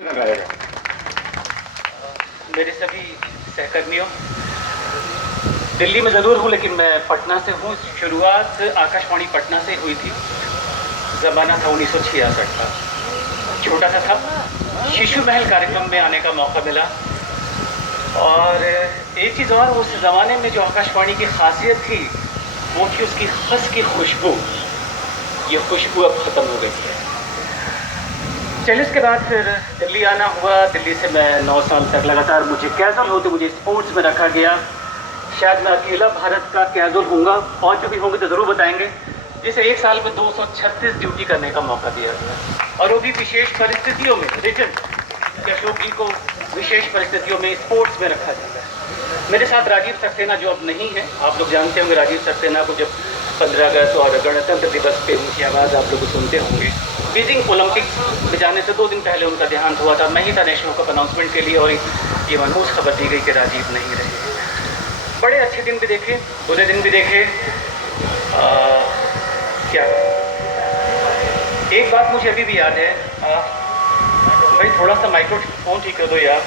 मेरे सभी सहकर्मियों, दिल्ली में ज़रूर हूँ लेकिन मैं पटना से हूँ। शुरुआत आकाशवाणी पटना से हुई थी। ज़माना था 1966 का। छोटा सा था, शिशु महल कार्यक्रम में आने का मौका मिला। और एक चीज़ और, उस ज़माने में जो आकाशवाणी की खासियत थी वो थी उसकी खस की खुशबू। ये खुशबू अब ख़त्म हो गई है। चलिए, इसके बाद फिर दिल्ली आना हुआ। दिल्ली से मैं 9 साल तक लगातार मुझे कैजुअल होते मुझे स्पोर्ट्स में रखा गया। शायद मैं अकेला भारत का कैजुअल होऊंगा, और जो भी होंगे तो ज़रूर बताएंगे, जिसे एक साल में 236 ड्यूटी करने का मौका दिया गया, और वो भी विशेष परिस्थितियों में। रिटर्न अशोक जी को विशेष परिस्थितियों में स्पोर्ट्स में रखा जाता है। मेरे साथ राजीव सक्सेना, जो अब नहीं है। आप लोग जानते होंगे राजीव सक्सेना को, जब 15 अगस्त और गणतंत्र दिवस पे उनकी आवाज़ आप लोग सुनते होंगे। बीजिंग ओलंपिक्स में जाने से 2 दिन पहले उनका देहांत हुआ था। मैं ही था नेशनल कप अनाउंसमेंट के लिए, और ये मनहूस खबर दी गई कि राजीव नहीं रहे। बड़े अच्छे दिन भी देखे, बुरे दिन भी देखे। क्या एक बात मुझे अभी भी याद है। भाई थोड़ा सा माइक्रोफोन ठीक कर दो यार।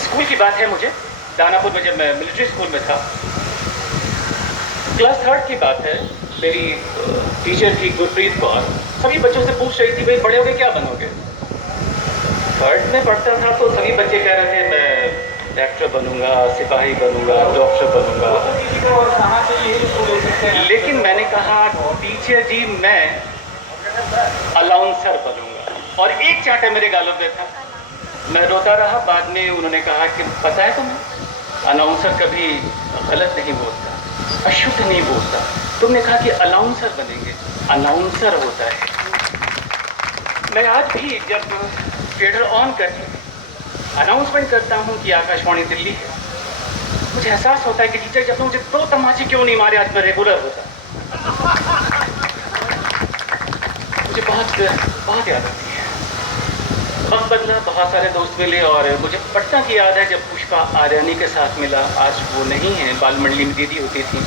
स्कूल की बात है मुझे, दानापुर में, जब मैं मिलिट्री स्कूल में था। क्लास 3rd की बात है। मेरी टीचर थी गुरप्रीत कौर। सभी बच्चों से पूछ रही थी, भाई बड़े होके क्या बनोगे? 3rd में पढ़ता था तो सभी बच्चे कह रहे थे मैं डॉक्टर बनूंगा, सिपाही बनूंगा, डॉक्टर बनूंगा। लेकिन मैंने कहा टीचर जी मैं अलाउंसर बनूंगा, और एक चांटा मेरे गालों पे था। मैं रोता रहा। बाद में उन्होंने कहा कि पता है तुम्हें, अनाउंसर कभी गलत नहीं बोलता, अशुद्ध नहीं बोलता। तुमने कहा कि अलाउंसर बनेंगे, अनाउंसर होता है। मैं आज भी जब थिएटर ऑन करके अनाउंसमेंट करता हूँ कि आकाशवाणी दिल्ली है, मुझे एहसास होता है कि टीचर जब मुझे 2 तमाचे क्यों नहीं मारे, आज मैं रेगुलर होता। मुझे बहुत याद आती है। वक्त बदला, बहुत सारे दोस्त मिले, और मुझे पटना की याद है जब पुष्पा आर्यानी के साथ मिला। आज वो नहीं है। बाल मंडली में दीदी होती थी,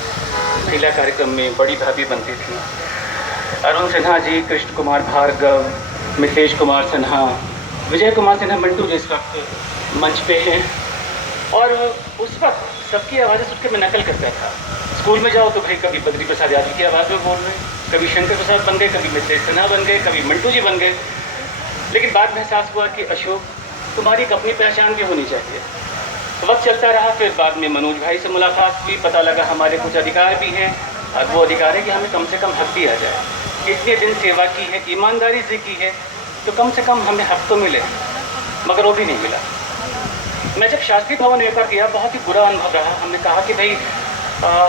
महिला कार्यक्रम में बड़ी भाभी बनती थी। अरुण सिन्हा जी, कृष्ण कुमार भार्गव, मिथिलेश कुमार सिन्हा, विजय कुमार सिन्हा, मंटू जिस वक्त मंच पे हैं। और उस वक्त सबकी आवाज़ें सुन के मैं नकल करता था। स्कूल में जाओ तो भाई कभी बद्री प्रसाद यादव की आवाज़ में बोल रहे, कभी शंकर प्रसाद बन गए, कभी मिथिलेश सिन्हा बन गए, कभी मंटू जी बन गए। लेकिन बाद में एहसास हुआ कि अशोक, तुम्हारी एक अपनी पहचान भी होनी चाहिए। वक्त चलता रहा। फिर बाद में मनोज भाई से मुलाकात हुई। पता लगा हमारे कुछ अधिकार भी हैं, और वो अधिकार है कि हमें कम से कम हक दिया जाए। इतने दिन सेवा की है, ईमानदारी से की है, तो कम से कम हमें हक तो मिले। मगर वो भी नहीं मिला। मैं जब शास्त्री भवन में गया, बहुत ही बुरा अनुभव रहा। हमने कहा कि भाई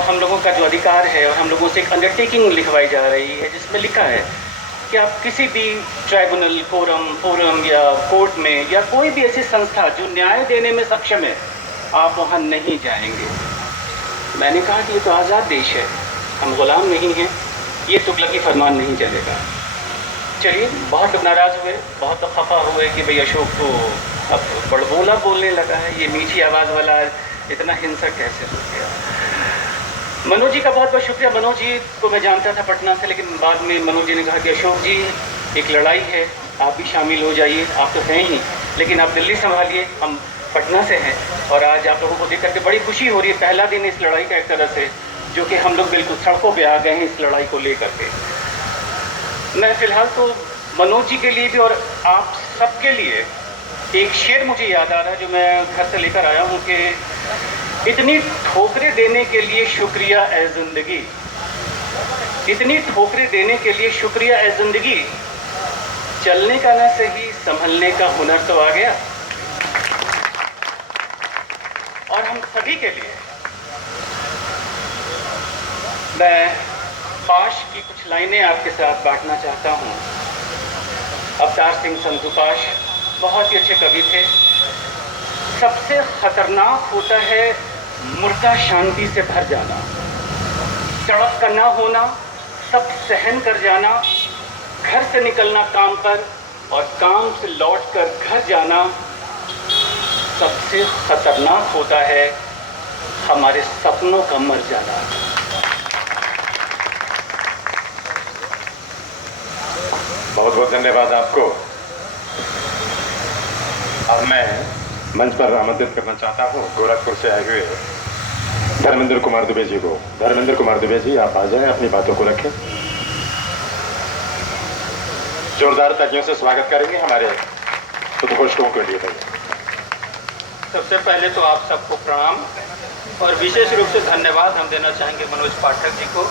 हम लोगों का जो अधिकार है, और हम लोगों से एक अंडरटेकिंग लिखवाई जा रही है जिसमें लिखा है कि आप किसी भी ट्राइब्यूनल, फोरम या कोर्ट में, या कोई भी ऐसी संस्था जो न्याय देने में सक्षम है, आप वहाँ नहीं जाएंगे। मैंने कहा कि ये तो आज़ाद देश है, हम गुलाम नहीं हैं, ये तुगलकी फरमान नहीं चलेगा। चलिए, बहुत लोग नाराज़ हुए, बहुत लोग खफा हुए कि भाई अशोक तो अब बड़बोला बोलने लगा है, ये मीठी आवाज़ वाला इतना हिंसक कैसे हो गया। मनोज जी का बहुत बहुत शुक्रिया। मनोज जी को मैं जानता था पटना से, लेकिन बाद में मनोज जी ने कहा कि अशोक जी, एक लड़ाई है, आप भी शामिल हो जाइए। आप तो हैं ही, लेकिन आप दिल्ली संभालिए, हम पटना से हैं। और आज आप लोगों को देख करके बड़ी खुशी हो रही है। पहला दिन इस लड़ाई का एक तरह से, जो कि हम लोग बिल्कुल सड़कों पर आ गए हैं इस लड़ाई को लेकर के। मैं फ़िलहाल तो मनोज जी के लिए भी, और आप सबके लिए एक शेर मुझे याद आ रहा है जो मैं घर से लेकर आया हूँ कि इतनी ठोकरें देने के लिए शुक्रिया ए ज़िंदगी, इतनी ठोकरें देने के लिए शुक्रिया ए ज़िंदगी, चलने का न सही संभलने का हुनर तो आ गया। और हम सभी के लिए मैं पाश की कुछ लाइनें आपके साथ बांटना चाहता हूँ। अवतार सिंह संधू पाश बहुत ही अच्छे कवि थे। सबसे खतरनाक होता है मुर्दा शांति से भर जाना, सड़क का ना होना, सब सहन कर जाना, घर से निकलना काम पर, और काम से लौटकर घर जाना। सबसे खतरनाक होता है हमारे सपनों का मर जाना। बहुत बहुत धन्यवाद आपको। अब मैं मंच पर आमंत्रित करना चाहता हूँ गोरखपुर से आए हुए धर्मेंद्र कुमार दुबे जी को। धर्मेंद्र कुमार दुबे जी, आप आ जाएं, अपनी बातों को रखें। जोरदार तालियों से स्वागत करेंगे हमारे उद्घोषकों के लिए। सबसे पहले तो आप सबको प्रणाम और विशेष रूप से धन्यवाद हम देना चाहेंगे मनोज पाठक जी को,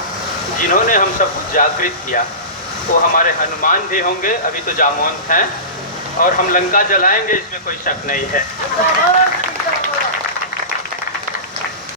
जिन्होंने हम सबको जागृत किया। वो हमारे हनुमान भी होंगे, अभी तो जामवंत हैं, और हम लंका जलाएंगे, इसमें कोई शक नहीं है।